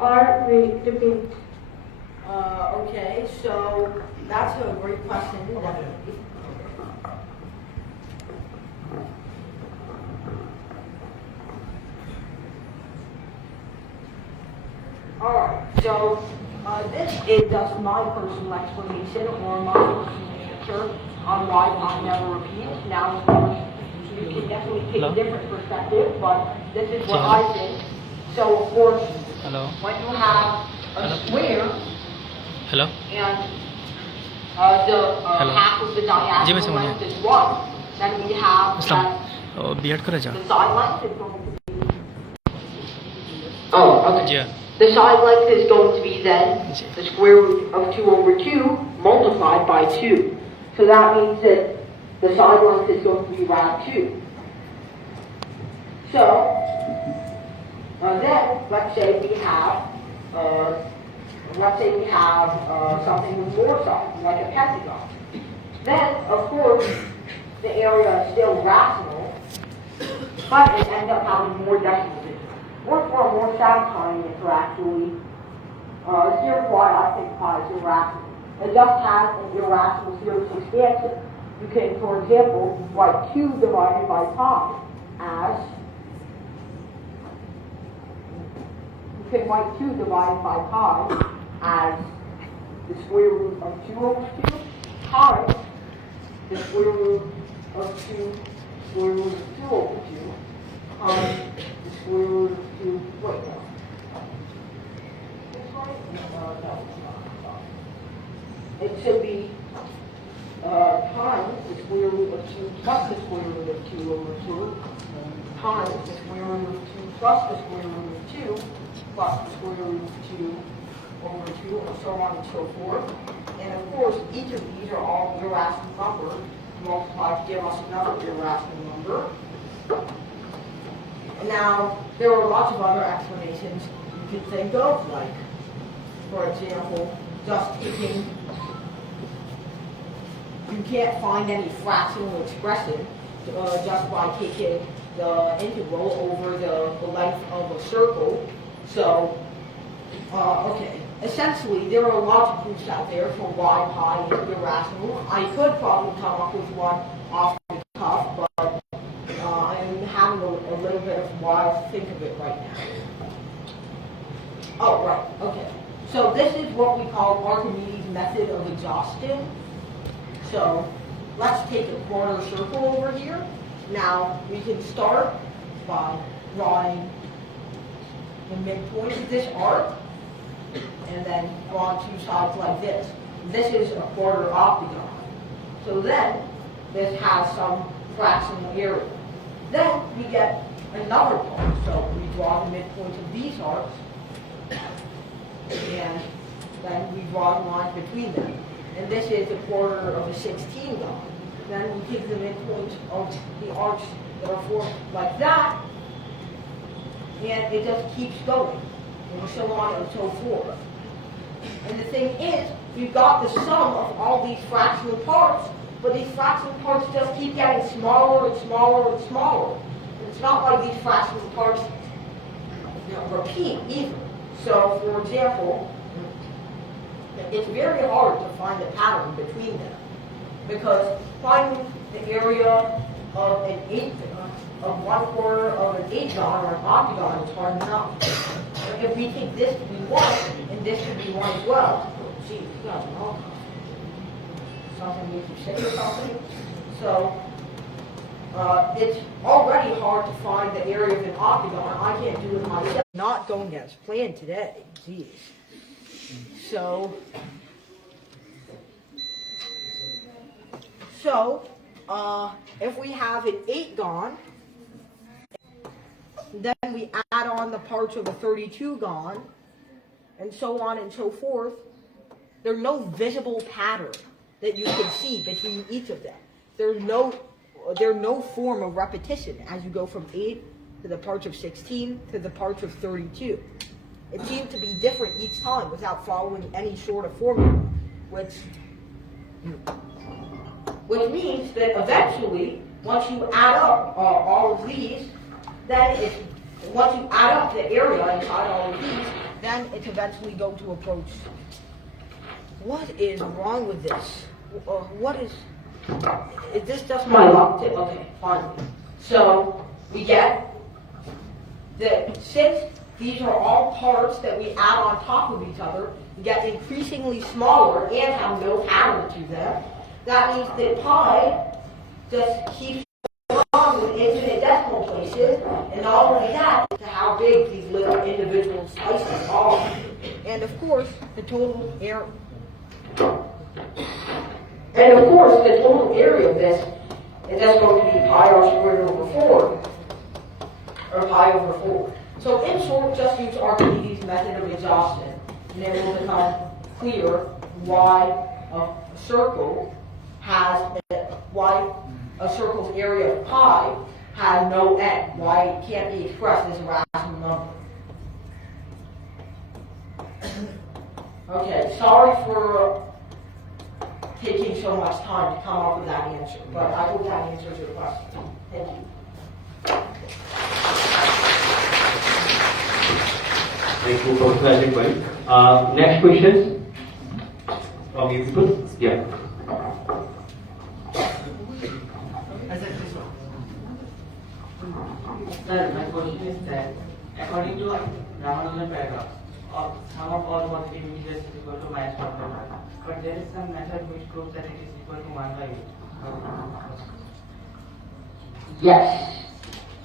or repeat? Okay, so that's a great question. Definitely. Alright, so this is just my personal explanation or my personal answer on why pi never repeats. Now, of course, you can definitely take a different perspective, but this is what I think. So, of course, when you have a square and the half of the diagonal length is 1, then we have the side length is going to be... Oh, okay. The side length is going to be then the square root of 2 over 2 multiplied by 2. So that means that the side length is going to be around 2. So, then, let's say we have something with more sides, like a pentagon. Then, of course, the area is still rational, but it ends up having more decimal digits. Or for a more satisfying answer, actually, here's why I think pi is irrational. It just has an irrational series expansion. You can, for example, write 2 divided by pi as... You can write 2 divided by pi as the square root of 2 over 2 times the square root of 2 square root of 2 over 2 times the square root of 2, wait, no. This right? No, it's not. It should be times the square root of 2 plus the square root of 2 over 2 times the square root of 2 plus the square root of 2 plus the square root of 2 over 2, and so on and so forth. And of course, each of these are all irrational numbers multiplied to give us another irrational number. Now, there are lots of other explanations you could think of, like, for example, just taking, you can't find any fractional expression just by taking the integral over the length of a circle. So, okay, essentially, there are lots of proofs out there for why pi is irrational. I could probably come up with one off the cuff, but I'm having a little bit of why I think of it right now. Oh, right, okay. So this is what we call Archimedes' method of exhaustion. So let's take a quarter circle over here. Now, we can start by drawing the midpoint of this arc, and then draw 2 sides like this. This is a quarter octagon. So then, this has some fractional area. Then we get another part. So we draw the midpoint of these arcs, and then we draw the lines between them. And this is a quarter of a 16gon. Then we take the midpoint of the arcs that are formed like that, and it just keeps going, and so on and so forth. And the thing is, we've got the sum of all these fractional parts, but these fractional parts just keep getting smaller and smaller and smaller. And it's not like these fractional parts repeat either. So, for example, it's very hard to find a pattern between them, because finding the area of an of 1/4 of an 8gon or an octagon is hard enough. But if we take this to be 1 and this to be 1 as well, gee, you guys know something we can say or something. So it's already hard to find the area of an octagon. I can't do it myself. Not going as planned today. Geez. So if we have an 8gon, then we add on the parts of a 32gon, and so on and so forth. There's no visible pattern that you can see between each of them. There's no form of repetition as you go from 8 to the parts of 16 to the parts of 32. It seems to be different each time without following any sort of formula, which means that eventually, once you add up all of these, then once you add up the area inside all of these, then then it's eventually going to approach. What is wrong with this? What is this just my luck? Okay, finally. So we get that since these are all parts that we add on top of each other, get increasingly smaller and have no pattern to them, that means that pi just keeps on with infinite decimal places, and not only that, to how big these little individual slices are. And of course, the total area. And of course, the total area of this is just going to be pi r squared over 4, or pi over 4. So in short, just use Archimedes' method of exhaustion, and it will become clear why a circle a circle's area of pi has no end, why it can't be expressed as a rational number. Okay, sorry for taking so much time to come up with that answer, but I hope that answers your question. Thank you. Thank you, Prof Isaac Bari. Next question from you people. Yeah. Sir, my question is that according to Ramanujan paragraph, sum of all positive integers is equal to -1/1. But there is some method which proves that it is equal to 1/8. Yes.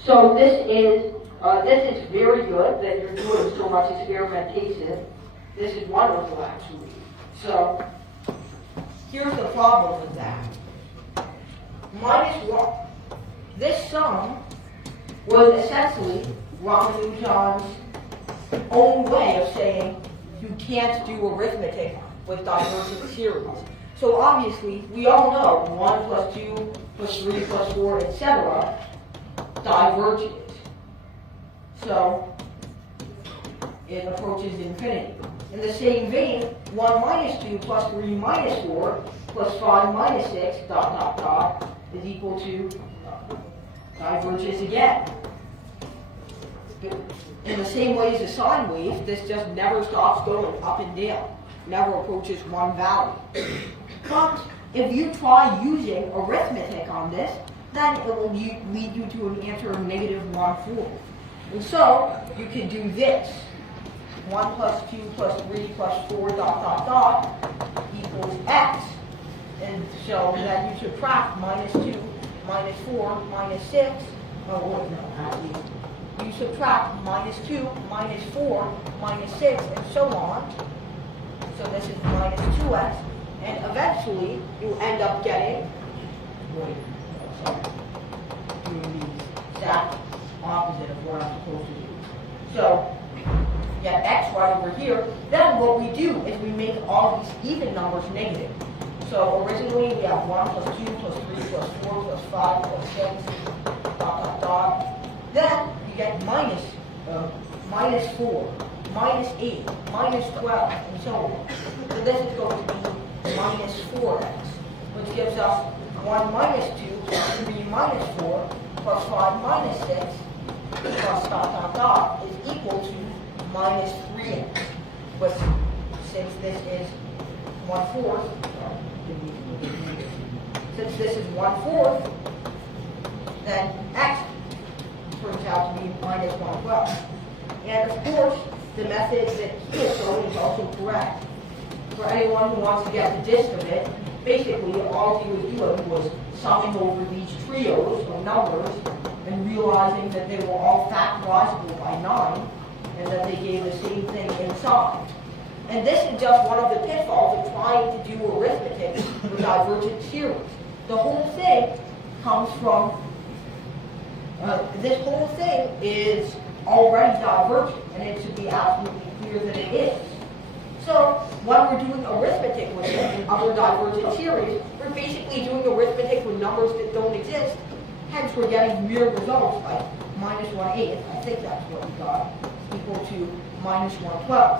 So this is very good that you're doing so much experimentation. This is wonderful, actually. So here's the problem with that. -1. This sum was essentially Ramanujan's own way of saying you can't do arithmetic with divergent series. So obviously, we all know 1 plus 2 plus 3 plus 4, etc. diverges. So it approaches infinity. In the same vein, 1 minus 2 plus 3 minus 4 plus 5 minus 6 ... is equal to diverges again. In the same way as a sine wave, this just never stops going up and down, never approaches one value. But if you try using arithmetic on this, then it will lead you to an answer of -1/4. And so you can do this. 1 plus 2 plus 3 plus 4 ... equals x. And so then you subtract -2, -4, -6. Oh, wait, no, actually. You subtract -2, -4, -6, and so on. So this is -2x. And eventually, you end up getting, doing the exact opposite of what I'm supposed to do. So, get x right over here. Then what we do is we make all these even numbers negative. So originally we have 1 plus 2 plus 3 plus 4 plus 5 plus 6, ... Then you get -4, -8, -12, and so on. So this is going to be -4x, which gives us 1 minus 2 plus 3 minus 4 plus 5 minus 6 plus ... is equal to -3x. But since this is 1/4, since this is 1/4, then x turns out to be -1/12. And of course, the method that he is showing is also correct. For anyone who wants to get the gist of it, basically all he was doing was summing over these trios of numbers and realizing that they were all factorizable by 9 and that they gave the same thing inside. And this is just one of the pitfalls of trying to do arithmetic with divergent series. The whole thing comes from, this whole thing is already divergent, and it should be absolutely clear that it is. So when we're doing arithmetic with it in other divergent series, we're basically doing arithmetic with numbers that don't exist. Hence, we're getting weird results like -1/8, I think that's what we got, equal to -1/12.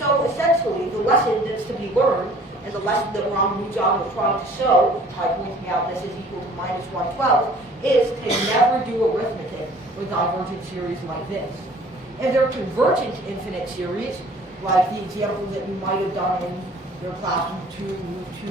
So essentially, the lesson that's to be learned, and the lesson that Ramanujan was trying to show by pointing out this is equal to -1/12, is to never do arithmetic with divergent series like this. If they're convergent infinite series, like the examples that you might have done in your class, root 2,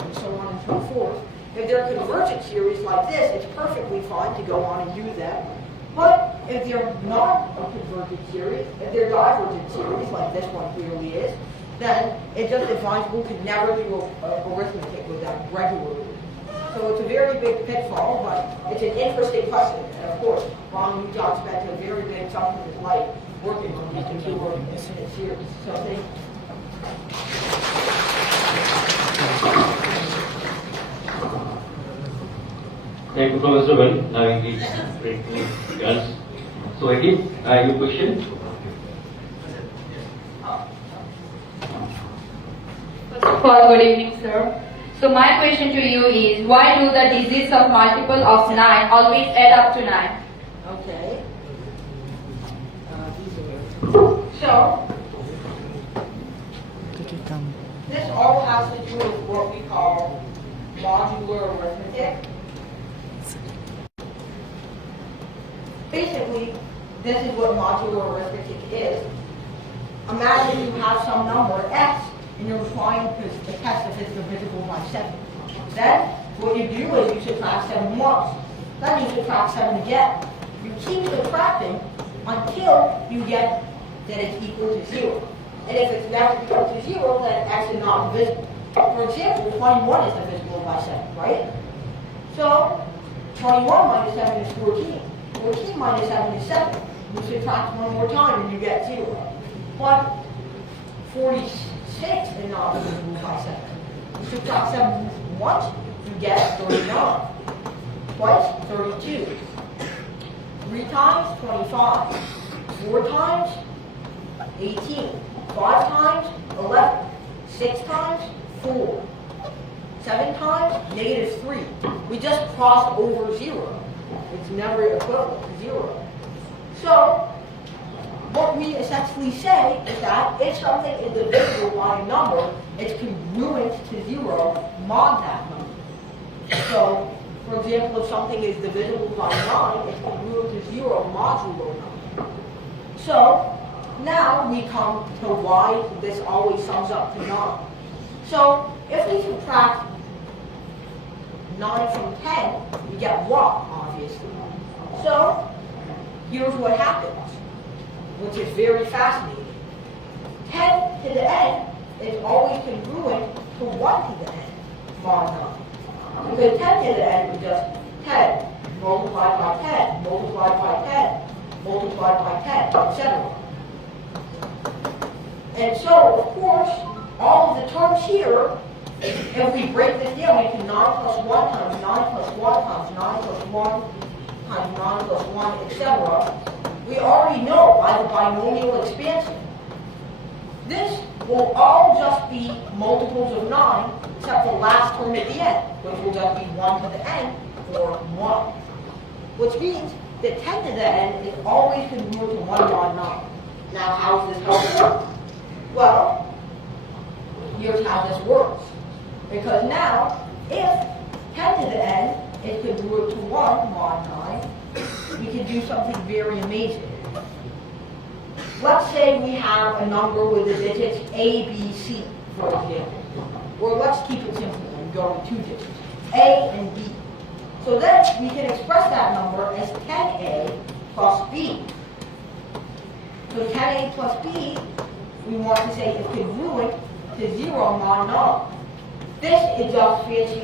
and so on and so forth. If they're convergent series like this, it's perfectly fine to go on and do them. But if they're not a convergent series, if they're divergent series, like this one clearly is, then it just advisable to never do arithmetic with them regularly. So it's a very big pitfall, but it's an interesting question. And of course, Ron Newjob spent a very big chunk of his life working on these particular infinite series. So thank you. Thank you, Professor Well. Now we great girls. So again, your question. First of all, good evening, sir. So my question to you is, why do the digits of multiple of 9 always add up to 9? Okay. So, this all has to do with what we call modular arithmetic. Basically, this is what modular arithmetic is. Imagine you have some number x, and you're trying to test if it's divisible by 7. Then, what you do is you subtract 7 once. Then you subtract 7 again. You keep subtracting until you get that it's equal to 0. And if it's never equal to 0, then x is not divisible. For example, 21 is divisible by 7, right? So, 21 minus 7 is 14. 14 minus 7 is 7. You subtract one more time and you get 0. But 46 is not divisible by 7. You subtract 7 once, you get 39. Twice, 32. 3 times, 25. 4 times, 18. 5 times, 11. 6 times, 4. 7 times, negative 3. We just crossed over 0. It's never equivalent to 0. So, what we essentially say is that if something is divisible by a number, it's congruent to 0 mod that number. So, for example, if something is divisible by 9, it's congruent to 0 modulo number. So, now we come to why this always sums up to 9. So, if we subtract 9 from 10, we get 1, obviously. So, here's what happens, which is very fascinating. 10 to the n is always congruent to 1 to the n mod 9. Because 10 to the n is just 10 multiplied by 10, multiplied by 10, multiplied by 10, etc. And so, of course, all of the terms here, if we break this down into 9 plus 1 times 9 plus 1 times 9 plus 1 times 9 plus 1, etc., we already know by the binomial expansion. This will all just be multiples of 9, except the last term at the end, which will just be 1 to the n, or 1. Which means that 10 to the n is always congruent to 1 mod 9. Now, how is this helpful? Well, here's how this works. Because now, if 10 to the n is congruent to 1 mod 9, we can do something very amazing. Let's say we have a number with the digits A, B, C, for example. Or let's keep it simple and go with 2 digits, A and B. So then we can express that number as 10A plus B. So 10A plus B, we want to say is congruent to 0 mod 9. This is just fancy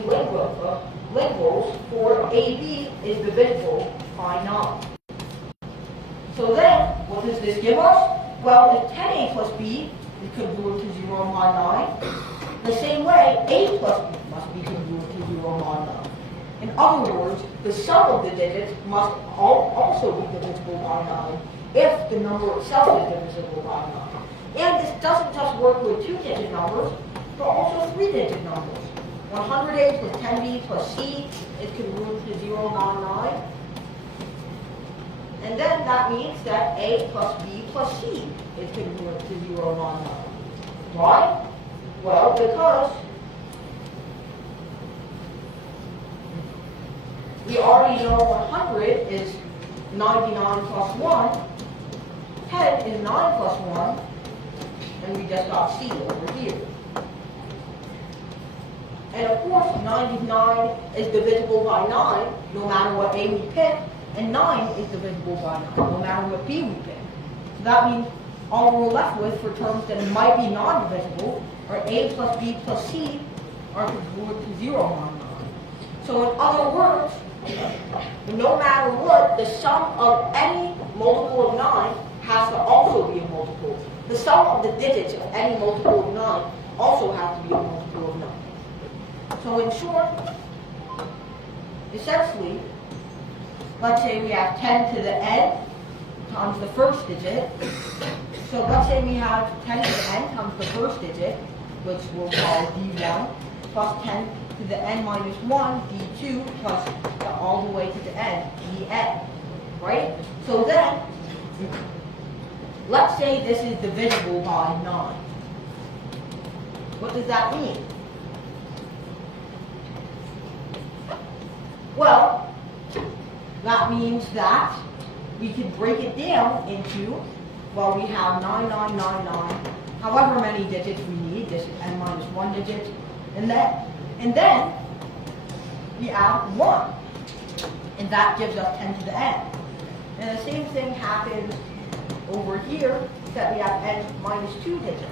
linguals for AB is divisible by 9. So then, what does this give us? Well, if 10A plus B is congruent to 0 mod 9, the same way, A plus B must be congruent to 0 mod 9. In other words, the sum of the digits must also be divisible by 9 if the number itself is divisible by 9. And this doesn't just work with 2-digit numbers, but also 3-digit numbers. 108 plus 10b plus c is congruent to 0 mod 9. And then that means that a plus b plus c is congruent to 0 mod 9. Why? Well, because we already know 100 is 99 plus 1. 10 is 9 plus 1, and we just got C over here. And of course, 99 is divisible by 9, no matter what A we pick, and 9 is divisible by 9, no matter what B we pick. So that means all we're left with for terms that might be non-divisible are A plus B plus C are congruent to 0 on 9. So in other words, no matter what, the sum of any multiple of 9 has to also be a multiple. The sum of the digits of any multiple of 9 also has to be a multiple of 9. So in short, essentially, let's say we have 10 to the n times the first digit. So let's say we have 10 to the n times the first digit, which we'll call d1, plus 10 to the n minus 1, d2, plus all the way to the n, dn, right? So then, let's say this is divisible by 9. What does that mean? Well, that means that we can break it down into, well, we have 9999, however many digits we need. This is n minus 1 digit, and then we add 1, and that gives us 10 to the n. And the same thing happens over here, that we have n minus 2 digits,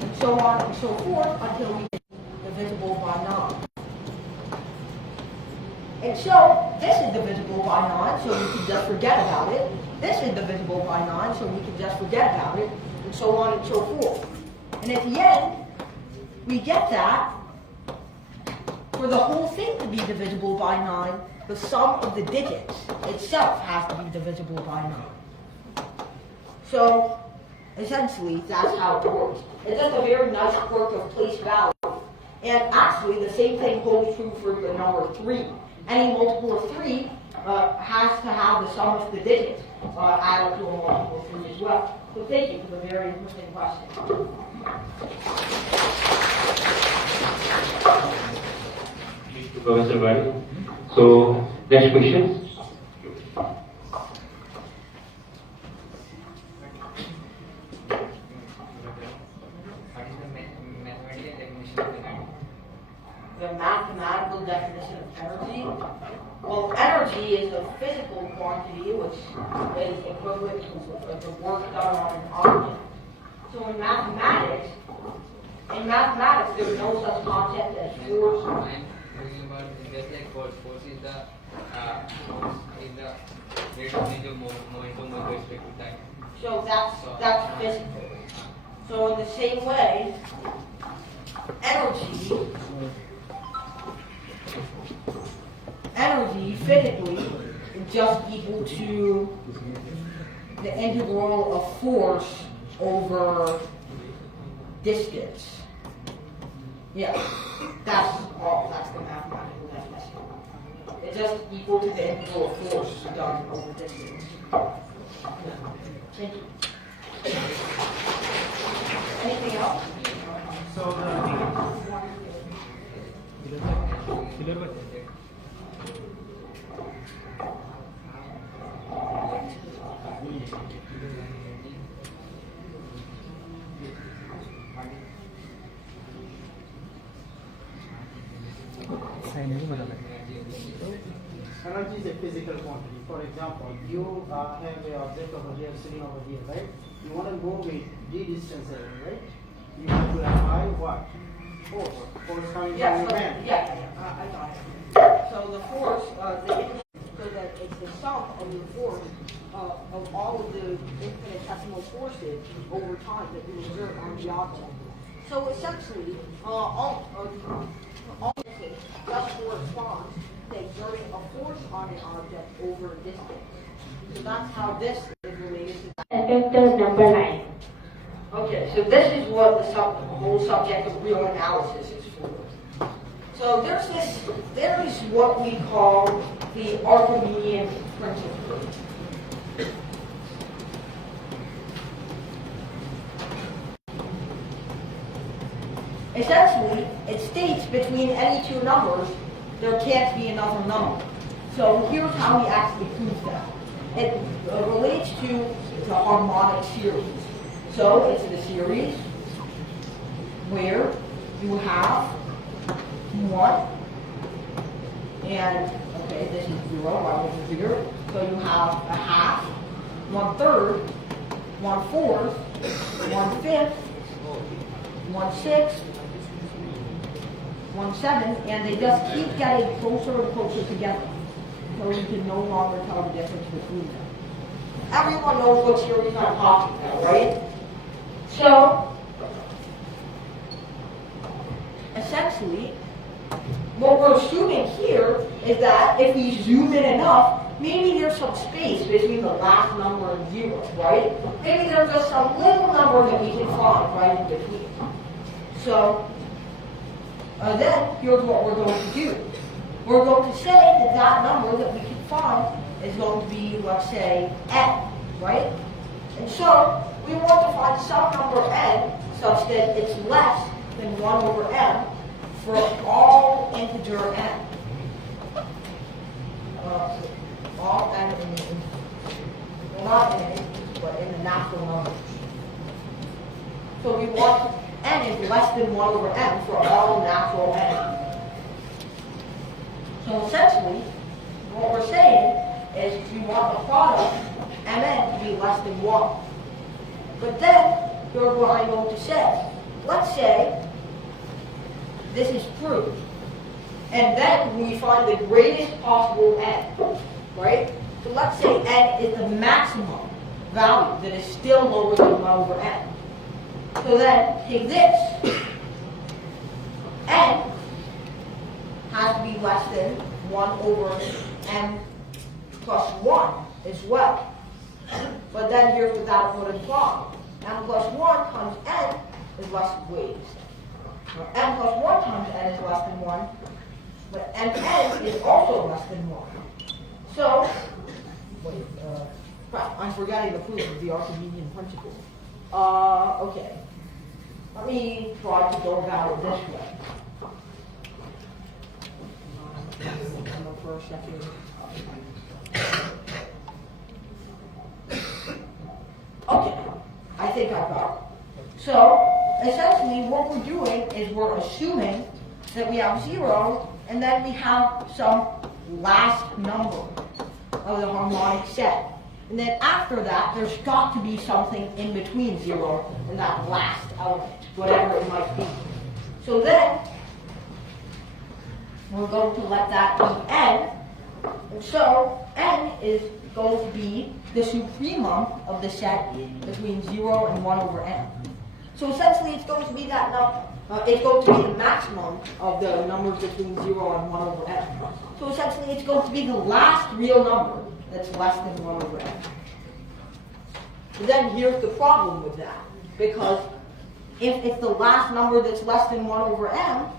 and so on and so forth until we get divisible by 9. And so, this is divisible by 9, so we can just forget about it. This is divisible by 9, so we can just forget about it, and so on and so forth. And at the end, we get that for the whole thing to be divisible by 9, the sum of the digits itself has to be divisible by 9. So, essentially, that's how it works. It's just a very nice quirk of place value. And actually, the same thing holds true for the number 3. Any multiple of 3 has to have the sum of the digits add up to a multiple of 3 as well. So thank you for the very interesting question. Thank you, Professor Bari. So, next question. The mathematical definition of energy? Well, energy is a physical quantity which is equivalent to the work done on an object. So in mathematics, there's no such concept as force. Force is the rate of change of momentum with respect to time. So that's physical. So in the same way, energy physically is just equal to the integral of force over distance. Yeah, that's the mathematical definition. It's just equal to the integral of force done over distance. Thank you. Anything else? Energy is a physical quantity. For example, you have an object over here sitting over here, right? You want to move it d distance away, right? You have to apply what? Force coming from your hand. I got it. So the force, so that it's the sum of the force of all of the infinitesimal forces over time that you exert on the object. So essentially, all just corresponds to exerting a force on an object over a distance. So that's how this is related to that. Effectors number 9. Okay, so this is what the whole subject of real analysis is for. So there is what we call the Archimedean principle. Essentially, it states between any two numbers, there can't be another number. So here's how we actually prove that. it relates to the harmonic series. So it's the series where you have 1, and okay, this is 0, y is 0. So you have a half, 1/3, 1/4, 1/5, 1/6, 1/7, and they just keep getting closer and closer together. So you can no longer tell the difference between them. Everyone knows what series I'm talking about, right? So, essentially, what we're assuming here is that if we zoom in enough, maybe there's some space between the last number and 0, right? Maybe there's just some little number that we can find right in between. So, then here's what we're going to do. We're going to say that that number that we can find is going to be, let's say, n, right? And so, we want to find some number n such that it's less than 1/m for all integer n. All n well, not in an instance, but in the natural numbers. So we want n is less than 1/m for all natural n. So essentially, what we're saying is we want the product mn to be less than 1. But then, here's what I'm going to say. Let's say this is proved. And then we find the greatest possible n, right? So let's say n is the maximum value that is still lower than 1/n. So then, take this. N has to be less than 1/m plus 1 as well. But then here's what that would imply. M plus 1 times n is less than, wait, m plus 1 times n is less than 1, but mn is also less than 1. So, wait, I'm forgetting the proof of the Archimedean principle. Okay. Let me try to go about it this way. For a second. Okay, I think I got it. So, essentially what we're doing is we're assuming that we have 0, and then we have some last number of the harmonic set. And then after that, there's got to be something in between 0 and that last element, whatever it might be. So then, we're going to let that be n. And so, n is going to be the supremum of the set between 0 and 1/m. So essentially, it's going to be that number. It's going to be the maximum of the numbers between 0 and 1/m. So essentially, it's going to be the last real number that's less than 1/m. Then here's the problem with that. Because if it's the last number that's less than 1/m,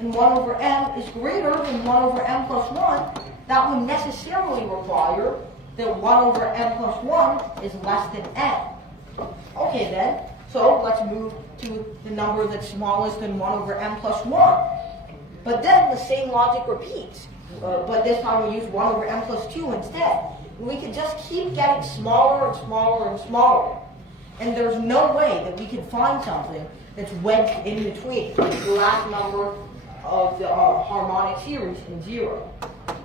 and 1/m is greater than 1/m plus 1, that would necessarily require that 1/m plus 1 is less than n. Okay then, so let's move to the number that's smallest than 1/m plus 1. But then the same logic repeats, but this time we use 1/m plus 2 instead. We could just keep getting smaller and smaller and smaller. And there's no way that we could find something that's wedged in between the last number of the harmonic series and 0.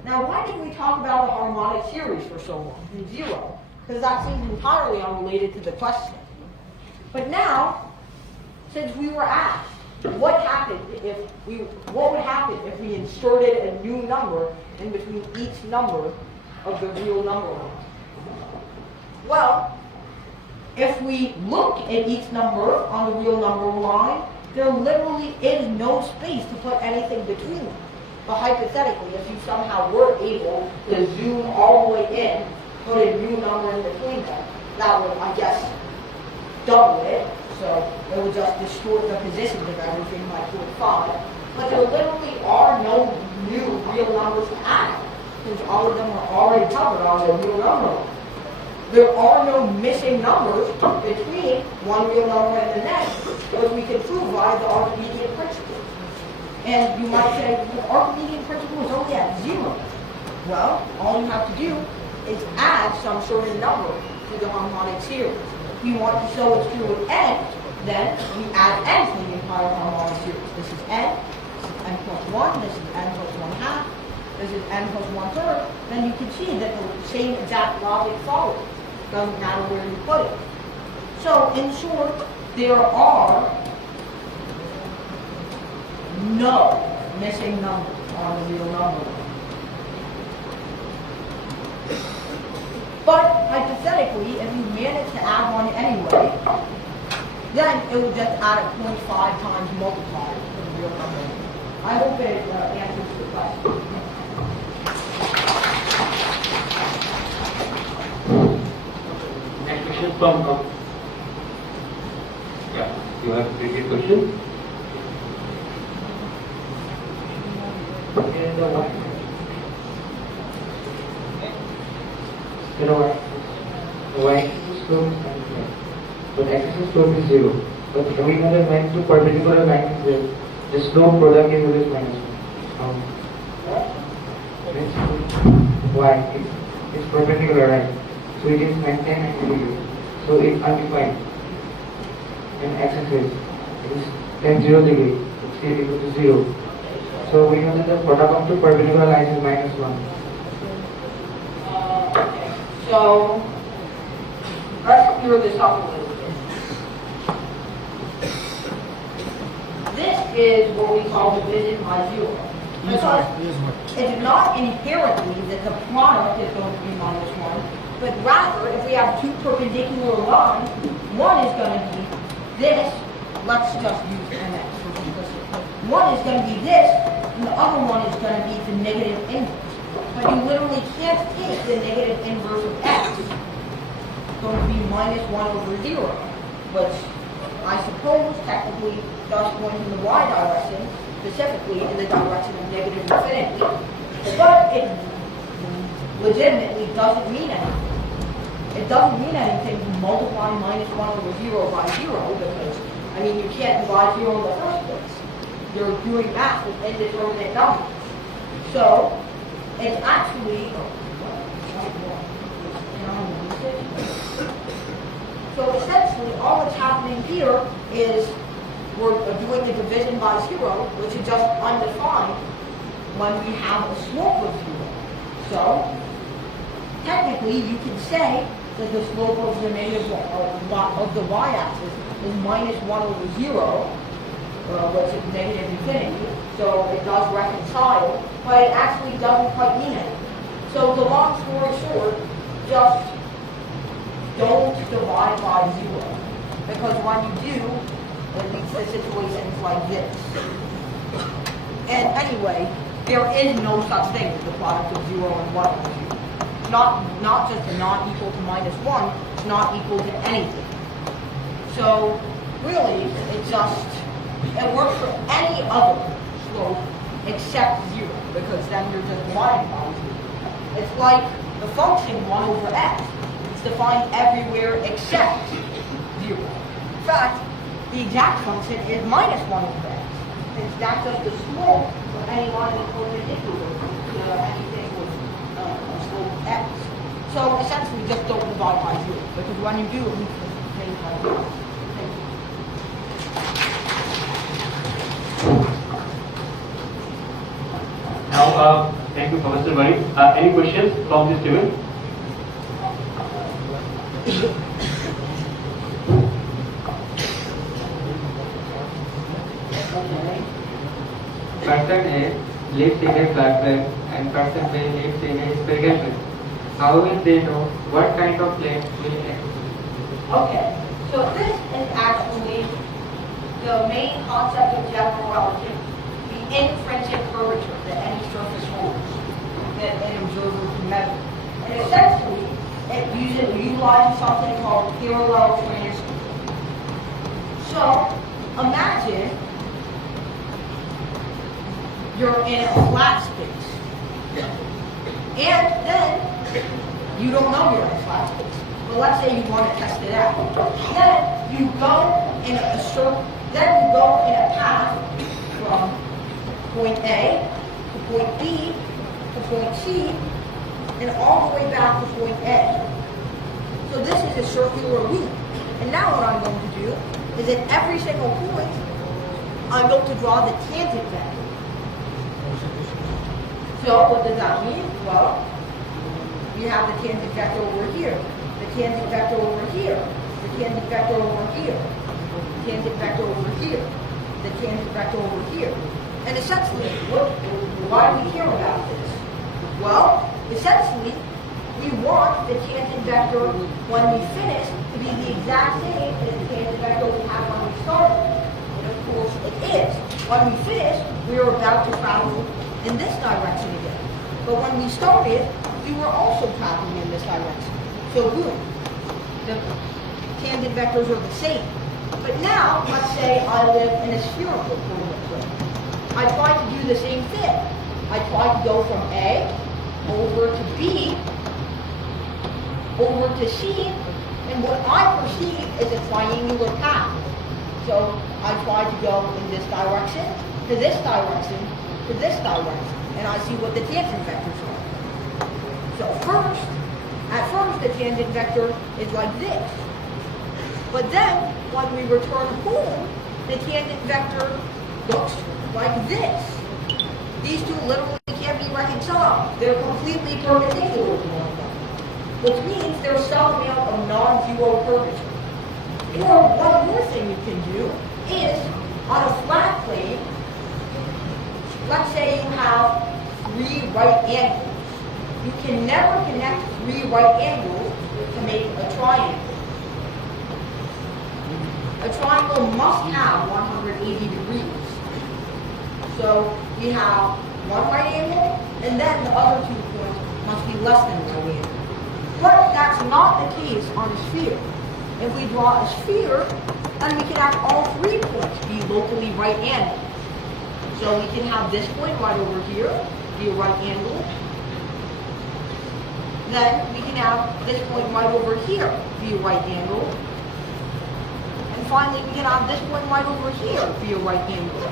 Now, why did we talk about the harmonic series for so long, and 0? Because that seems entirely unrelated to the question. But now, since we were asked, what would happen if we inserted a new number in between each number of the real number line? Well, if we look at each number on the real number line, there literally is no space to put anything between them. But hypothetically, if you somehow were able to zoom all the way in, put a new number in between them, that would, I guess, double it. So it would just distort the positions of everything by 0.5. But there literally are no new real numbers to add, since all of them are already covered on the real number line. There are no missing numbers between one real number and the next, which we can prove by the Archimedean principle. And you might say, the Archimedean principle is only at 0. Well, all you have to do is add some sort of number to the harmonic series. If you want to show it's true with n, then we add n to the entire harmonic series. This is n plus 1, this is n plus 1/2, this is n plus 1/3, then you can see that the same exact logic follows. Doesn't matter where you put it. So, in short, there are no missing numbers on the real number line. But, hypothetically, if you manage to add one anyway, then it will just add a 0.5 times multiplier to the real number line. I hope it answers the question. Next question from yeah, you have previous question. And the y. You know what? The y slope is 95. But x slope is 0. But we know that when two perpendicular lines is there, the slope product is always minus 1. Y is perpendicular, right? So it is 90 degrees. So it's undefined. And axis is it is tan 0 degree. It's equal to 0. So we know that the product of two perpendicular lines is minus 1. Okay. So, let's clear this up a little bit. This is what we call division by 0. Because it's not inherently that the product is going to be minus 1, but rather, if we have two perpendicular lines, one is going to be this, let's just use MX for simplicity. One is going to be this, and the other one is going to be the negative inverse. But you literally can't take the negative inverse of x. It's going to be minus 1 over 0, which I suppose technically does point in the y direction, specifically in the direction of negative infinity, but it legitimately doesn't mean anything. It doesn't mean anything to multiply minus 1 over 0 by 0, because, I mean, you can't divide 0 in the first place. You're doing math with indeterminate numbers. So, it's actually, so essentially all that's happening here is we're doing the division by 0, which is just undefined when we have a slope of 0. So, technically you can say that the slope of the negative of the y-axis is minus 1 over 0, which is negative infinity, so it does reconcile, but it actually doesn't quite mean anything. So the long story short, just don't divide by 0, because when you do, it leads to situations like this. And anyway, there is no such thing as the product of 0 and 1 over 0. Not just a not equal to minus 1, it's not equal to anything. So really, it works for any other slope except 0, because then you're just dividing by 0. It's like the function 1 over x. It's defined everywhere except 0. In fact, the exact function is minus 1 over x. It's not just the slope of any line that's perpendicular to anything with a slope x. So essentially, just don't divide by 0, because when you do, it leads to things like this. Thank you. Now, thank you, Professor Bari. Any questions from this table? Person A lives in a flat plane and person B lives in a spherical plane. How will they know what kind of plane will exist? Okay, so this is actually the main concept of general relativity, the intrinsic curvature that any surface holds, that an observer can measure. And essentially, it utilizes something called parallel transfer. So, imagine you're in a flat space, and then you don't know you're in a flat space. But let's say you want to test it out. Then you go in a circle. Then you go in a path from point A to point B to point C and all the way back to point A. So this is a circular loop. And now what I'm going to do is at every single point, I'm going to draw the tangent vector. So what does that mean? Well, we have the tangent vector over here, the tangent vector over here, the tangent vector over here, the tangent vector over here, the tangent vector over here. And essentially, why do we care about this? Well, essentially, we want the tangent vector when we finish to be the exact same as the tangent vector we had when we started. And of course it is. When we finish, we are about to travel in this direction again. But when we started, we were also traveling in this direction. So boom, the tangent vectors are the same. But now, let's say I live in a spherical coordinate plane. I try to do the same thing. I try to go from A over to B, over to C, and what I perceive is a triangular path. So I try to go in this direction, to this direction, to this direction, and I see what the tangent vectors are. So at first the tangent vector is like this. But then, when we return home, the tangent vector looks like this. These two literally can't be reconciled. They're completely perpendicular to one another, which means there's some amount of non-zero curvature. Or one more thing you can do is, on a flat plane, let's say you have 3 right angles. You can never connect 3 right angles to make a triangle. A triangle must have 180 degrees. So we have 1 right angle, and then the other 2 points must be less than 1 right angle. But that's not the case on a sphere. If we draw a sphere, then we can have all 3 points be locally right angled. So we can have this point right over here be a right angle. Then we can have this point right over here be a right angle. And finally, we can have this point right over here be a right angle.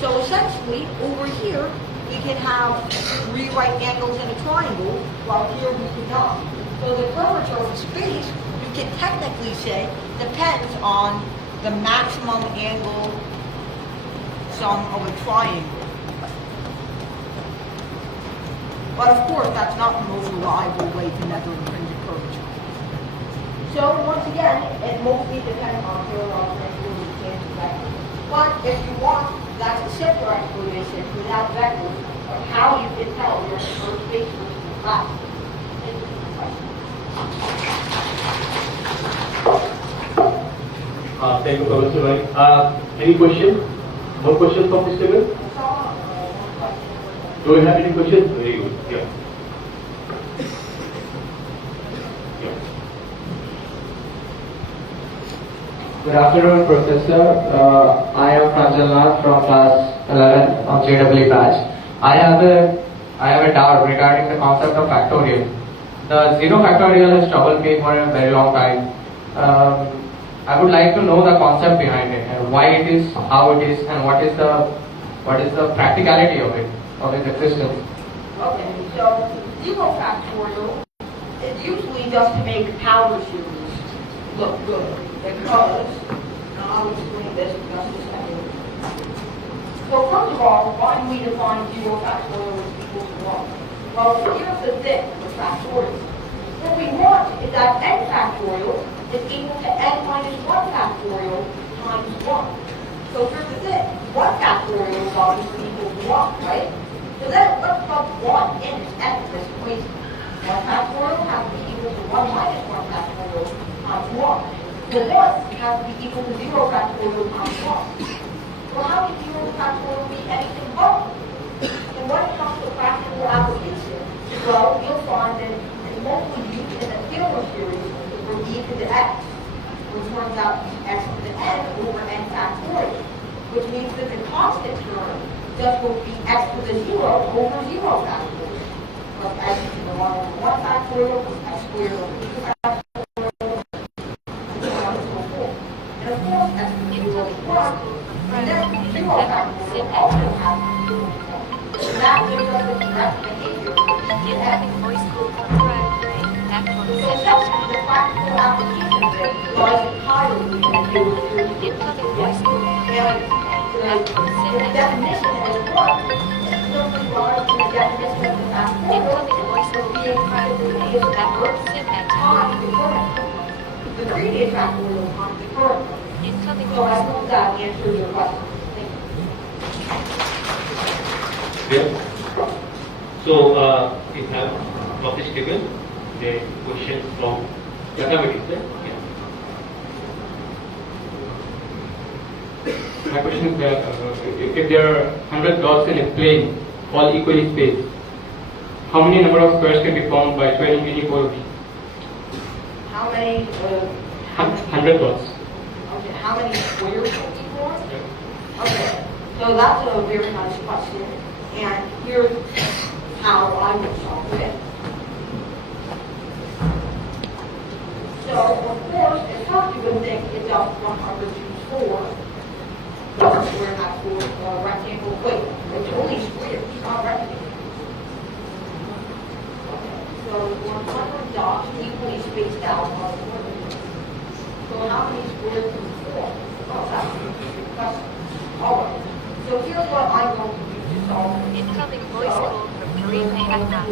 So essentially, over here, we can have 3 right angles in a triangle, while here we cannot. So the curvature of space, you can technically say, depends on the maximum angle sum of a triangle. But of course, that's not the most reliable way to measure intrinsic curvature. So once again, it mostly depends on parallel transforming and tangent vectors. But if you want, that's a simpler explanation without vectors of how you can tell you're in the first space versus the class. Thank you for the question. Thank you, Professor Bari. Any questions? More questions from this table? Do you have any questions? Very good. Yeah. Good afternoon, Professor. I am Pranjalnath from class 11 on JEE batch. I have a doubt regarding the concept of factorial. The zero factorial has troubled me for a very long time. I would like to know the concept behind it and why it is, how it is, and what is the practicality of it, of its existence. Okay, so zero factorial is usually just to make power series look good. Because, now I'll explain this in just a second. So first of all, why do we define zero factorial as equal to 1? Well, here's the thing with factorial. What we want is that n factorial is equal to n minus 1 factorial times 1. So here's the thing. 1 factorial is obviously equal to 1, right? So then let's plug 1 in as this equation. 1 factorial has to be equal to 1 minus 1 factorial times 1. The 1 has to be equal to 0 factorial times 1. Well, how can 0 factorial be anything but? And when it comes to practical application, well, you'll find that it's mostly used in a Taylor series for e to the x, which turns out to be x to the n over n factorial, which means that the constant term just will be x to the 0 over 0 factorial. Plus x to the 1 over 1 factorial plus x squared over 2 factorial. And of course, as we get to the one, and then 0 factorial also has to be 0. And that gives us the correct Incoming voice call from And Korean the definition as what? Nobody lies in the definition of the fact Incoming voice call from previous Korean SIM times enter. the current. The previous factor will times the current. Incoming So I voice hope call. that answers your question. Thank you. Clear? So, we have published given the questions from mathematics. Yeah. My question is that if there are 100 dots in a plane, all equally spaced, how many number of squares can be formed by 12 unequal How many, 100 dots? okay, how many squares will be formed? Okay, so that's a very nice question, and here's how I would solve it. So, of course, at first you would think it's just 100 times 4, plus square half 4 rectangle. Wait, it's only squares, not rectangles. Okay, so 100 dots equally spaced out on the board. So how many squares can we form? Oh, that's a good question. All right. So here's what I'm going to do to solve it. Incoming voice call from Korean Fast.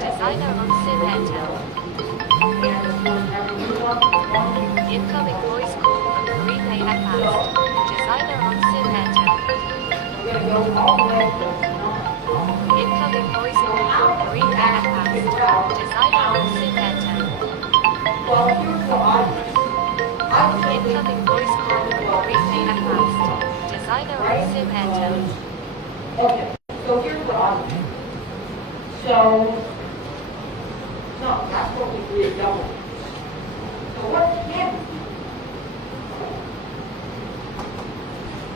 Designer on SIM enter. And of course, everyone wants Incoming voice call from Korean Fast. Designer on SIM enter. we're going to go all the way to 9. Incoming voice call from Korean Fast. Designer on SIM enter. Well, here's what I would do. I would say Incoming voice call from Korean Fast. Designer on SIM enter. okay, so here's what I would do. So, no, that's what we did double. So what can we do?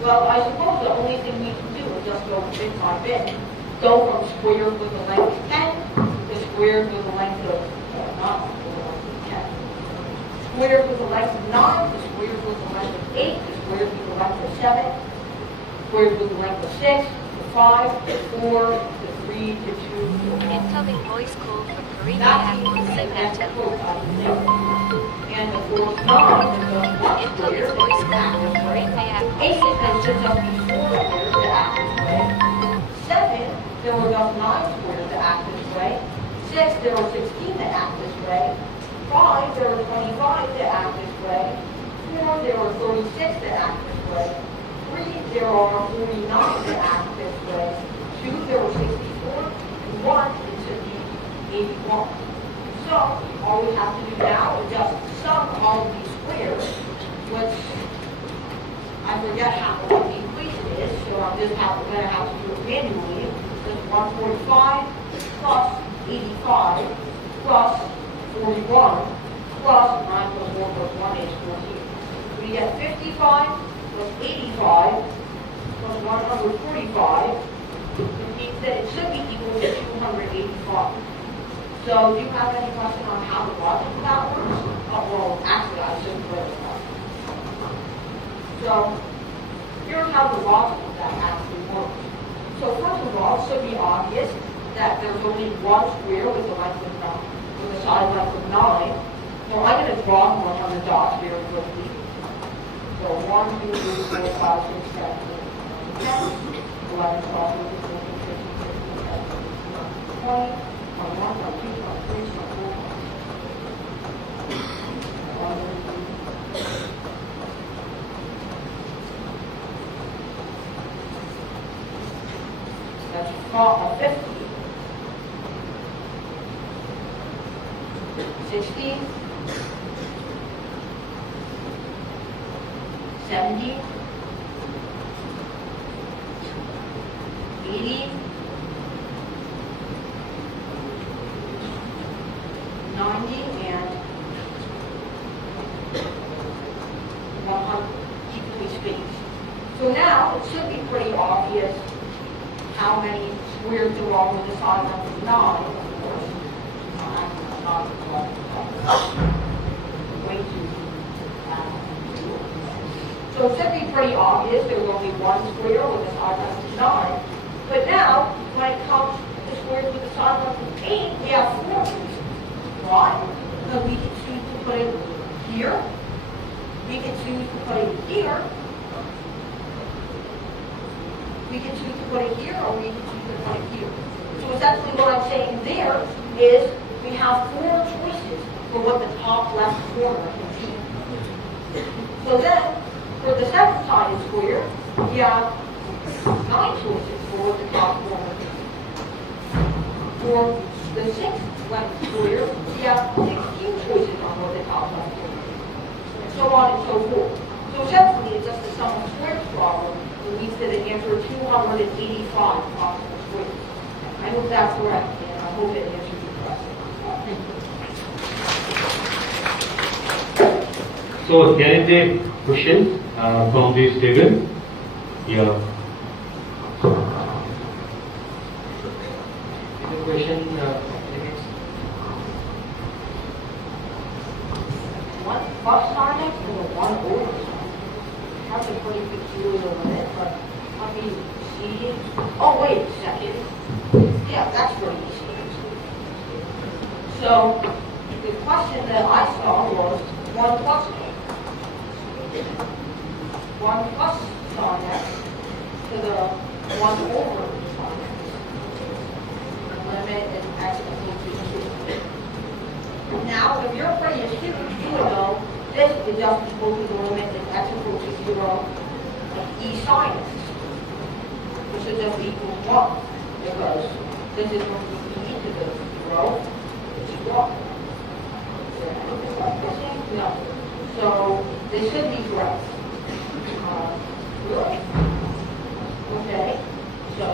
Well, I suppose the only thing we can do is just go bit by bit. Go from squares with a length of 10 to squares with a length of, not with a length of 10. Squares with a length of 9 to squares with a length of 8 to squares with a length of 7. Squares with a length of 6 to 5 to 4 to 3 to 2 to 1. Incoming voice call from Korean That's Fast. equal to SIM that enter. quote I was saying. And of course, 9 is just one Incoming square voice that call acts from this way. Korean Fast. 8 is just be 4 squares that act this way. 7, there were just 9 squares that act this way. 6, there were 16 that act this way. 5, there were 25 that act this way. 4, there were 36 that act this way. 3, there are 49 that act this way. 2, there were 64. And 1, it should be 81. So, all we have to do now is just sum all of these squares, which I forget what the equation is, so I'm just going to have to do it manually. It's 145 plus 85 plus 41 plus 9 plus 4 plus 1 is 14. We get 55 plus 85 plus 145, which means that it should be equal to 285. So, do you have any question on how the logic of that works? Oh, well, actually, I shouldn't really know. So, here's how the logic of that actually works. So, first of all, it should be obvious that there's only one square with a length of 9, with a side length of 9. Well, I'm going to draw one on the dots very quickly. So, 1, 2, 3, 4, 5, 6, 7, 8, 9, 10, 11, 12, 13, 14, 15, 16, 17, 18, 19, 20. 1, 2, 3, 4. That's 50. 60. 70. 80. 90 and 100 equally spaced. So now it should be pretty obvious how many squares there are with the side length of 9, of course. Way too So it should be pretty obvious there's only one square with a side length of 9. But now, when it comes to squares with a side length of 8, we have 4 reasons. Why? Because we can choose to put it here, We can choose to put it here. We can choose to put it here, or we can choose to put it here. So essentially what I'm saying there is we have 4 choices for what the top left corner can be. So then, for the 7-sided square, we have 9 choices for what the top corner can be. For the 6th left square, we have 16 choices on what the top left corner can be. And so on and so forth. So essentially, it's just a sum of squares problem. It leads to the answer of 285 possible squares. I hope that's correct, and I hope it answers your question. So there is a question from this table. Yeah. The question limits. One plus sign x and a 1 over sign. That's a pretty peculiar limit, but I mean, see. Oh, wait a second. Yeah, that's pretty easy. So, the question that I saw was 1 plus x. 1 plus sign x to the 1 over sign x. Limit is x equals to 2. Now, if you're pretty astute, you would know this is just equal to the limit is x equals to 0 of e sin x. This is just equal to 1, because this is going to be e to the 0, which is 1. Is there anything like this? No. So, this should be correct. Good. Okay, so,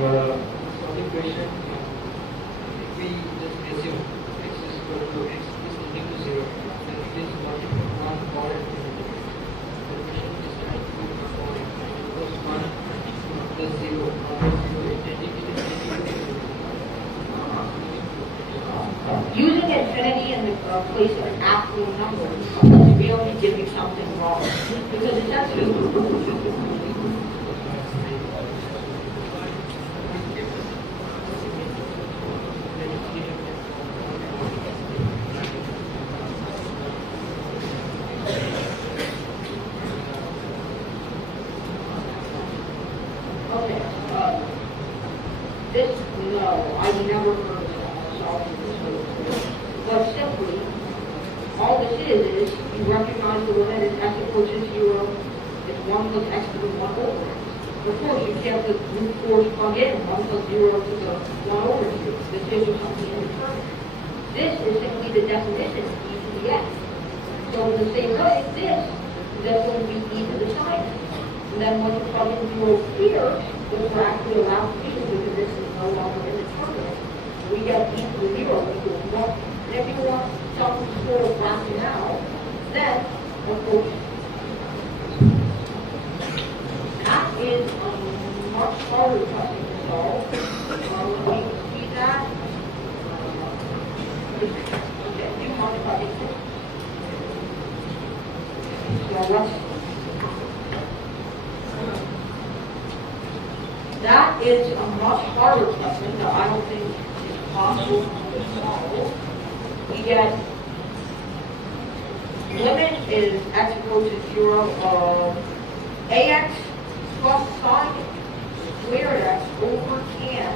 Solving question, if we just assume x is equal to x is equal to 0, then it is multiple 1 power infinity. The question is trying to perform it because 1 plus 0 always 0 is tending to infinity. using infinity in the place of an absolute number is really giving something wrong. Because essentially, okay, this, no, I've never heard of solving this way. But simply, all this is you recognize the limit is x equals to 0, it's 1 plus x to the 1 over x. Of course, you can't put brute force plug in 1 plus 0 to the 1 over 0. This gives you something indeterminate. This is simply the definition of e to the x. So in the same way, this is just going to be e to the sine x. And then when you plug in 0 here, what we're actually allowed to do, because this is no longer indeterminate, we get e to the 0 equals 1. And if you want some sort of rationale, then, of course, that is a much harder question to solve. Let me see that. Okay, you multiply it. So let's. That is a much harder question that I don't think is possible to solve. We get limit is x equals to 0 of ax plus sine squared x over tan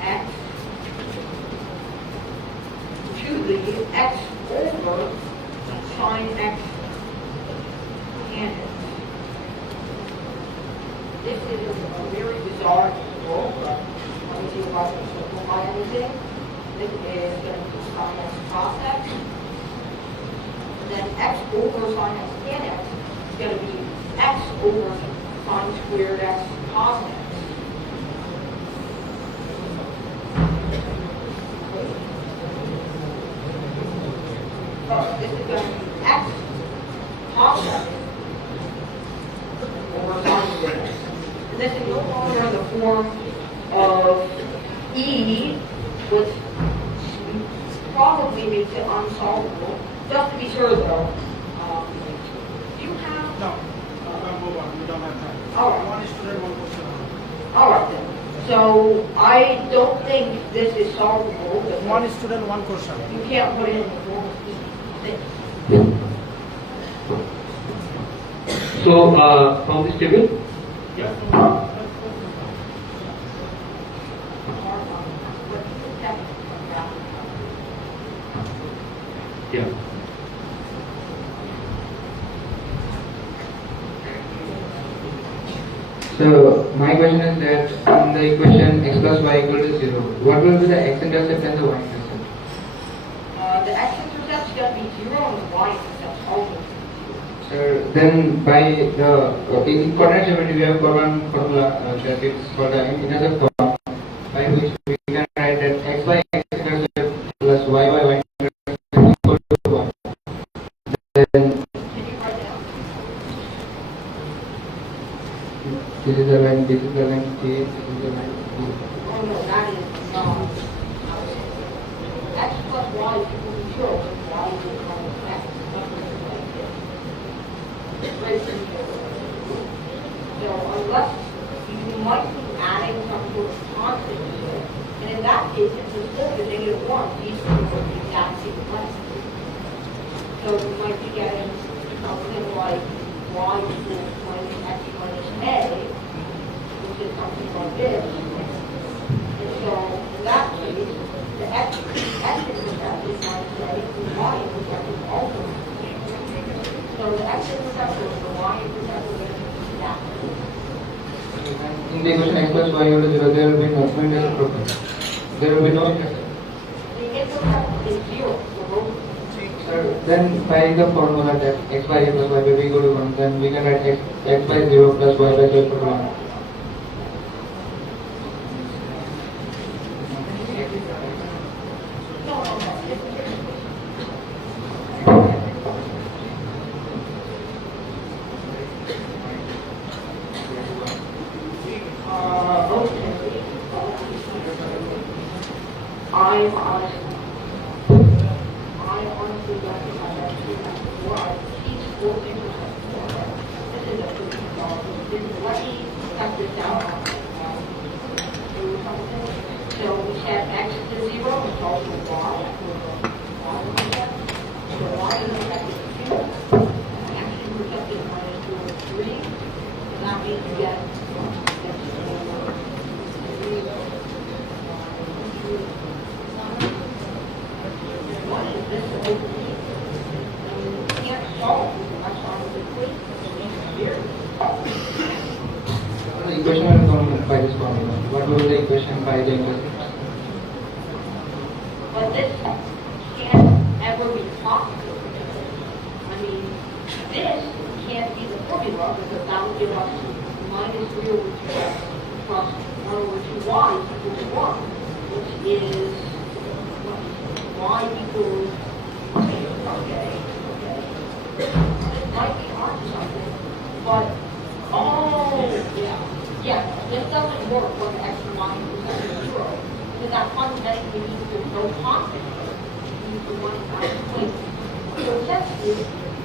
x to the x over sine x tan x. This is a very bizarre rule, but let me see if I can simplify anything. This is going to be sine x cos x. And then x over sine x tan x is going to be x over sine squared x cos x. So this is going to be x cos x over sine squared x. And this is no longer in the form of e, which probably makes it unsolvable. Just to be sure, though, do you have? No, we can't move on. We don't have time. All right. One student, one question. All right then. So I don't think this is solvable. One student, one question. You can't put in So from this table, yeah. Yeah. So my question is that in the equation x plus y equal to 0, what will be the x-intercept and the y-intercept? The x-intercept's going to be 0 and the y-intercept's also. Sir, then by the in coordinate geometry we have got one formula that is called the intercept formula, by which we can write that x by x-intercept plus y by y-intercept equal to 1. Then this is the line, this is the line K, this is the line B. Oh no, that is x plus y is equal to 0, and y is equal to x. Right from here. So unless you might be adding some sort of constant to it, and in that case, if the slope is -1, these two are the exact same length. So you might be getting something like y equals minus x minus a, which is something like this. And so in that case, the x-intercept is minus a, and the y-intercept is also minus a. So the x-intercept and the y-intercept are going to be that. In the equation x plus y equal to 0, there will be no intercept proper. There will be no intercept. The intercept is 0 for both. Sir, then by the formula that x by a plus y by b equal to 1, then we can write x by 0 plus y by 0 equal to 1. I honestly don't think I've ever seen that before. I teach full intercept before, but this is a pretty let me cut this out. Do something. So we set x to 0, it's also y. So y intercept is 2. X intercept is minus 2 over 3. And that means you get what is this supposed to be? You can't solve this unless I was equation. Here. The equation will come by this formula. What will be the equation by the intercept? But this can't ever be possible. I mean, this can't be the formula because that would give us minus 3 over 2x plus 1 over 2y equals 1, which is y equals, okay. This might be hard or something, but, yeah, this doesn't work when the x and y intercept is 0, because that fundamentally means there's no constant here. It means the one is out of place. So essentially,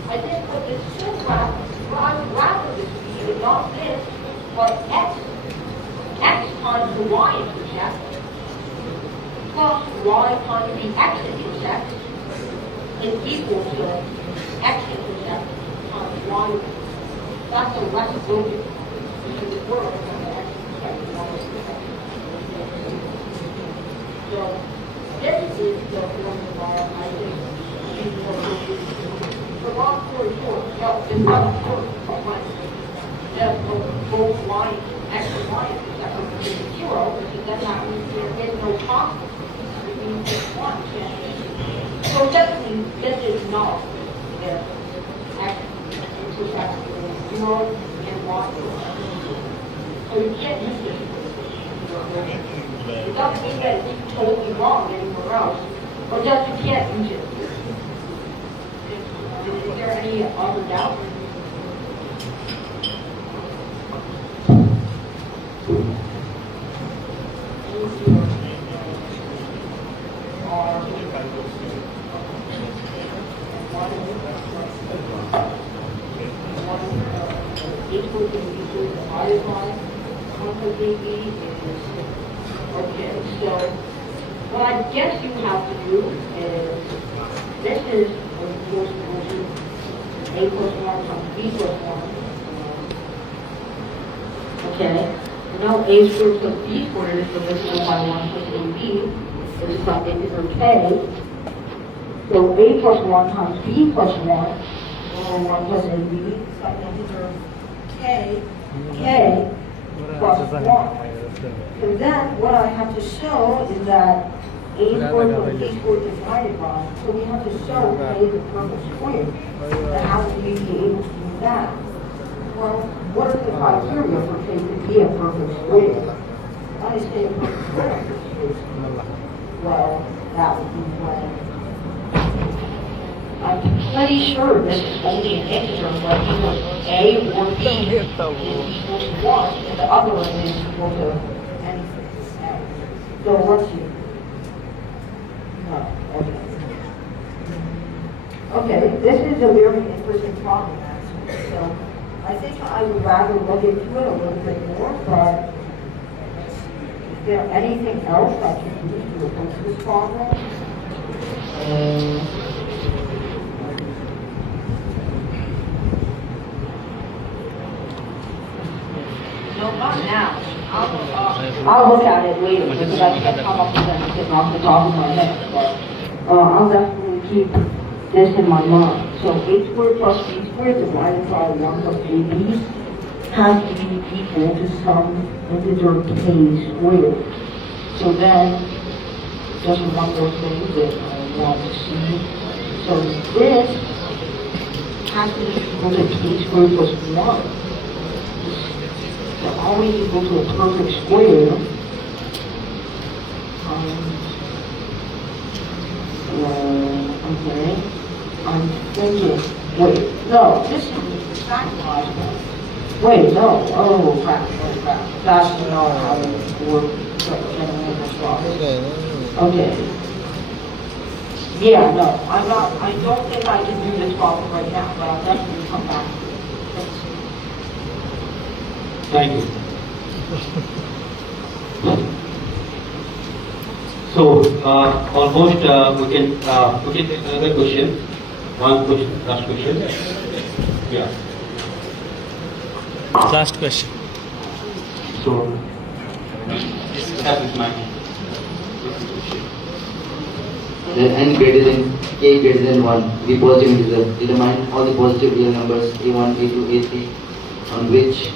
I did put this full graph, but I would rather this be not this, but x times the y-intercept plus y times the x-intercept is equal to x-intercept times y-intercept. That's a less logic because it works when the x-intercept is y-intercept. So this is the formula I think is more logic. For long story short, it's not short, but just both y, x and y intercept is 0, because then that means there is no constant. It means it's 1. So definitely this is not the x intercept is 0 and y. So you can't use this. It doesn't mean that it's totally wrong anywhere else, but just you can't use it. Is there any other doubt? Equal to divided by plus AB is, okay, so what I guess you have to do is, this is, of course, equal to A plus 1 times B plus 1. Okay, now A squared plus B squared is divisible by 1 plus AB. This is not integer K. So A plus 1 times B plus 1, or 1 plus AB, is not integer K plus 1. So then what I have to show is that A squared plus B squared divided by, so we have to show A is a perfect square. And how would we be able to do that? Well, what are the criteria for K to be a perfect square? Why is K a perfect square? Well, that would be when I'm pretty sure this is only an integer, but either A or B is equal to 1, and the other one is equal to anything. So what's here? No, okay. Okay, this is a very interesting problem, actually. So I think I would rather look into it a little bit more, but is there anything else I can use to approach this problem? No, not now. I'll look at it later because I can't come up with anything off the top of my head. But I'll definitely keep this in my mind. So A squared plus B squared divided by 1 plus AB has to be equal to some integer K squared. So then, just one more thing that I want to see. So this has to be equal to K squared plus 1. They're always equal to a perfect square. Okay. I'm thinking, wait, no, this is the factorized one. Wait, no, oh crap. That's not how it works. Okay. Yeah, no, I don't think I can do this problem right now, but I'll definitely come back. Thank you. So, almost we can take another question. One question, last question. Yeah. Last question. So, have this mind. Then n greater than k greater than 1 be positive integer. Determine all the positive real numbers a1, a2, a3 on which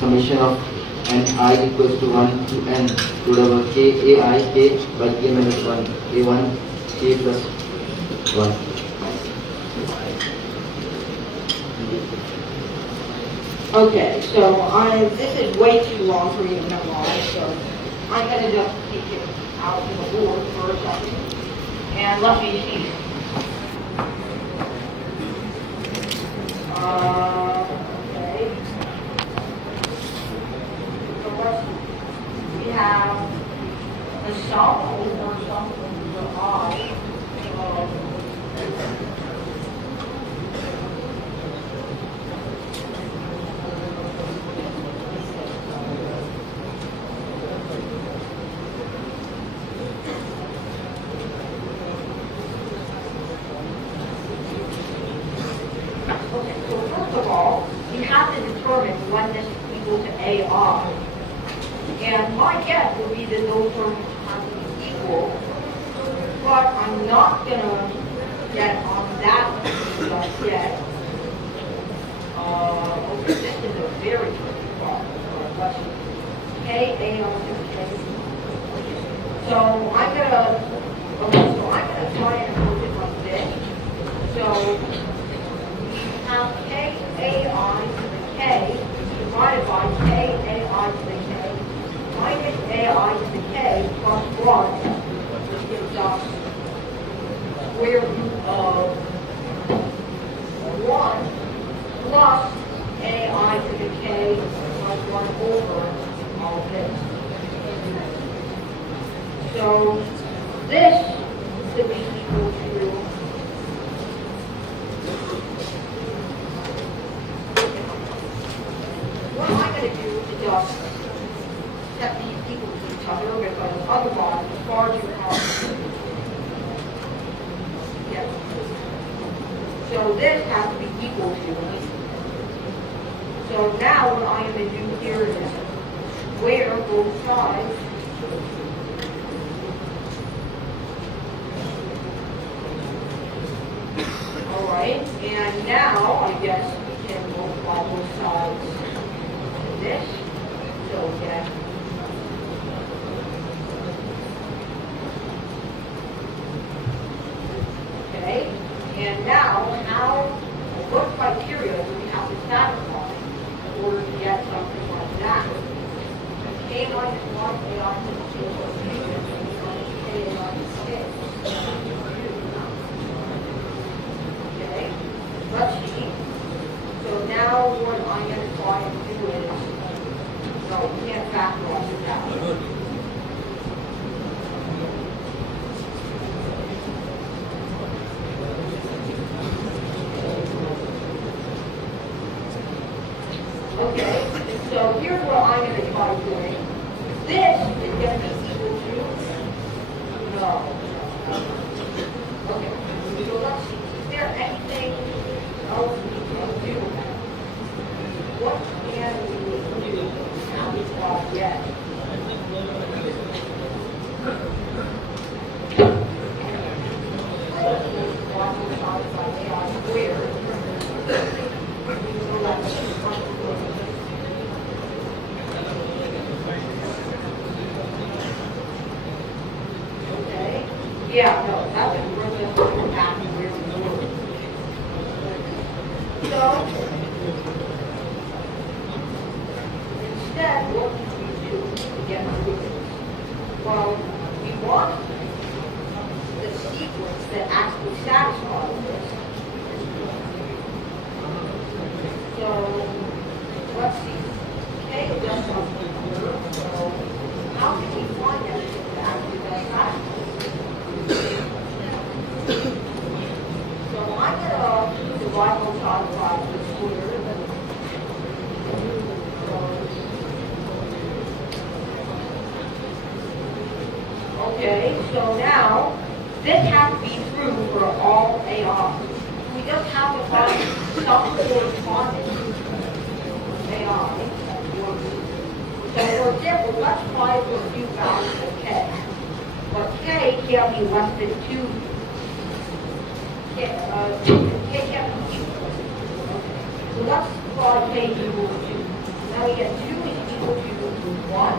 summation of n I equals to 1 to n root over k a I k by k minus 1 a1 k plus 1. Okay, so this is way too long for you to memorize, so I'm going to just take it out to the board for a second. And let me see. Okay. So we have the sum over sum over I of when this is equal to AR. And my guess would be that those terms have to be equal, but I'm not going to get on that just yet. Okay, this is a very tricky problem. Let's see. KA on 6K. So I'm going to try and approach it like this. So we have KAI to the K divided by KAI to the K minus AI to the K plus 1, which gives us square root of 1 plus AI to the K plus 1 over all of this. So this should be equal to what am I going to do to just set these equal to each other because otherwise it's far too hard. Yes. So this has to be equal to. So now what I am going to do here is square both sides. Alright, and now I guess we can multiply both sides of this. So we get okay, and now what criteria do we have to satisfy in order to get something like that? K minus 1 AI minus 2 minus K minus 6. Okay, let's see. So now what I'm going to try and do is, no, we can't factorize it that way. Okay, so here's what I'm going to try doing. This is going to be equal to, no. Okay, so let's see. Is there anything else we can do? What can we do? How we can get? Okay. Yeah, no, that would bring us back to where we were. So, instead, what can we do to get through this? Well, we want the sequence that actually satisfies this. So, let's see. K does something here. So, how can we find anything that actually does satisfy? So I'm going to divide both sides by the square. Okay, so now this has to be true for all AI. We just have to find some corresponding AI. So for example, let's try for a few values of K. But K can't be less than 2. K can't be equal. Okay. So let's try K equal to 2. Now we get 2 is equal to 1.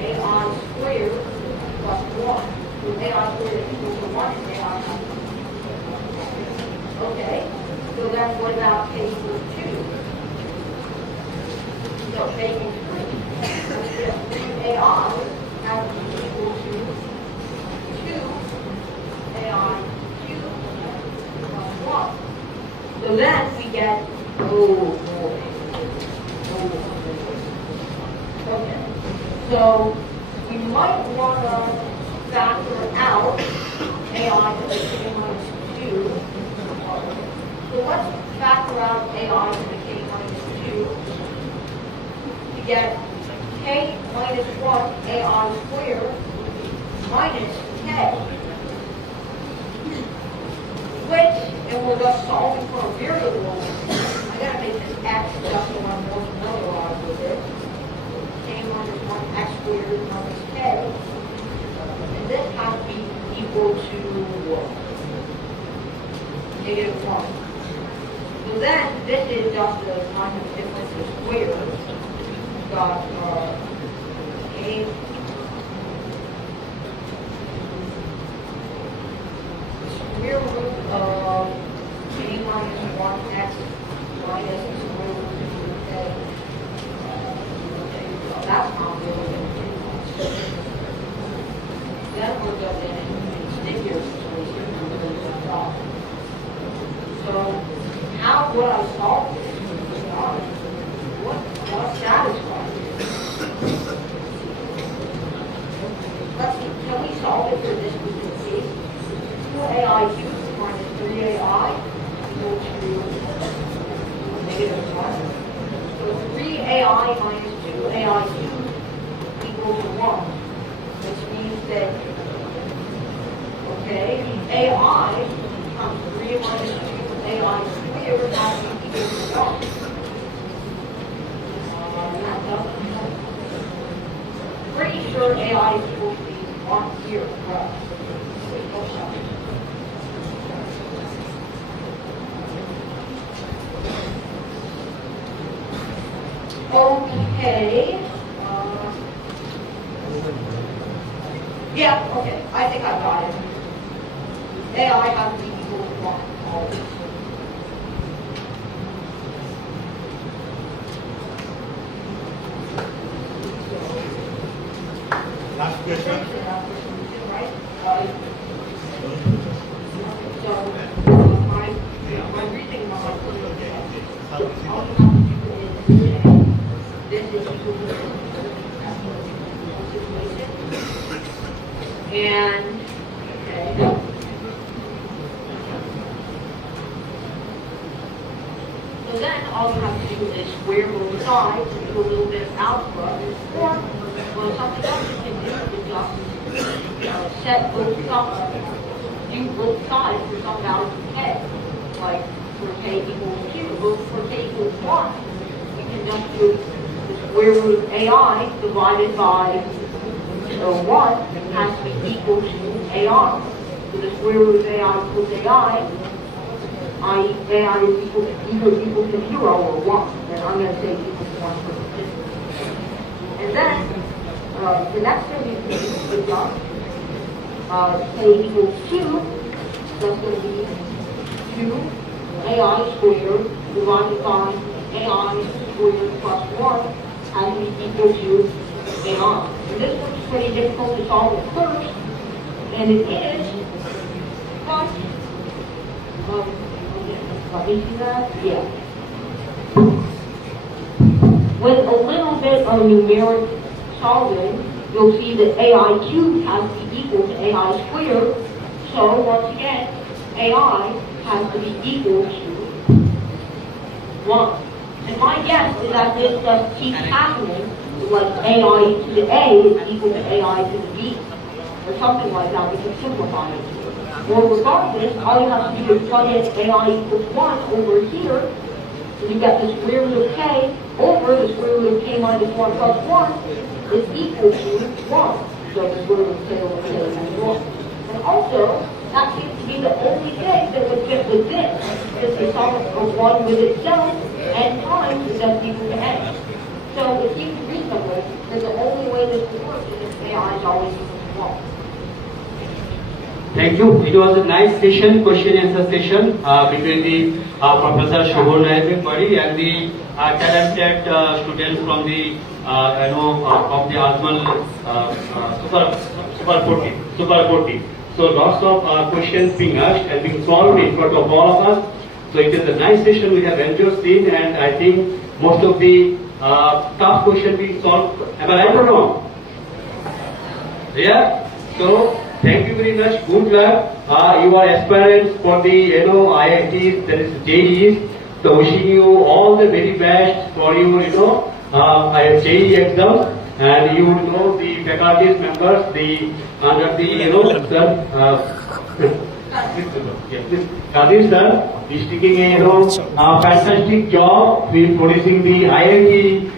AI squared plus 1. So AI squared is equal to 1 and AI equal to 2. Okay. So then what about K equals 2? So K equals 3. So we get 3 AI has to be equal to 2 AI cubed plus 1. So then we get, okay. So we might want to factor out AI to the K minus 2. So let's factor out AI to the K minus 2 to get K minus 1 AI squared minus K. Which, and we're just solving for a variable. I gotta make this x just so I'm more familiarized with it. K minus 1 x squared minus K. And this has to be equal to -1. So then this is just the kind of difference of squares. We've got K square root of K minus 1x minus square root of K. So that's not really good. Then we're just in a stickier situation. So how would I solve this? What satisfies this? Let's see, can we solve it for this specific case? 2AI cubed minus 3AI equal to -1. So 3AI minus 2AI cubed equals sure AI is supposed to be on here, correct? Okay. Yeah, okay. I think I got it. AI has to be equal to 1. Always. Last question. Right? So, my reading model this is equal to and okay. So then all you have to do is square both sides and do a little bit of algebra, or well, something else you can do is just set both sides, use both sides for some value of k, like for k equals 2, but for k equals 1, you can just do the square root of ai divided by 1 has to be equal to AI. So the square root of AI equals AI, i.e. AI is equal to either equal to 0 or 1. And I'm going to say equal to 1 for consistency. And then the next thing you can do is k equals 2, that's going to be 2 AI squared divided by AI squared plus 1 has to be equal to AI. And this looks pretty difficult to solve at first, and it is, but, let me see that, yeah. With a little bit of numeric solving, you'll see that AI cubed has to be equal to AI squared, so once again, AI has to be equal to 1. And my guess is that this just keeps happening, like AI to the A is equal to AI to the B, or something like that. We can simplify it. Well, regardless, all you have to do is plug in AI equals 1 over here, and you get the square root of k over the square root of k minus 1 plus 1 is equal to 1. So the square root of k over k is 1. And also, that seems to be the only thing that would fit with this, because the sum of 1 with itself and times is just equal to n. So it seems reasonable that the only way this will work is if AI is always equal to 1. Thank you. It was a nice session, question answer session between the Professor Suborno Isaac Bari and the talented students from the from the Azmal Super 40. So lots of questions being asked and being solved in front of all of us. So it is a nice session we have enjoyed seeing, and I think most of the tough questions being solved. Am I right or wrong? Yeah. So thank you very much. Good luck. You are aspirants for the IITs, that is JEEs. So wishing you all the very best for your JEE exams, and you know the faculty members, the under the Kadir sir is taking a fantastic job in producing the IIT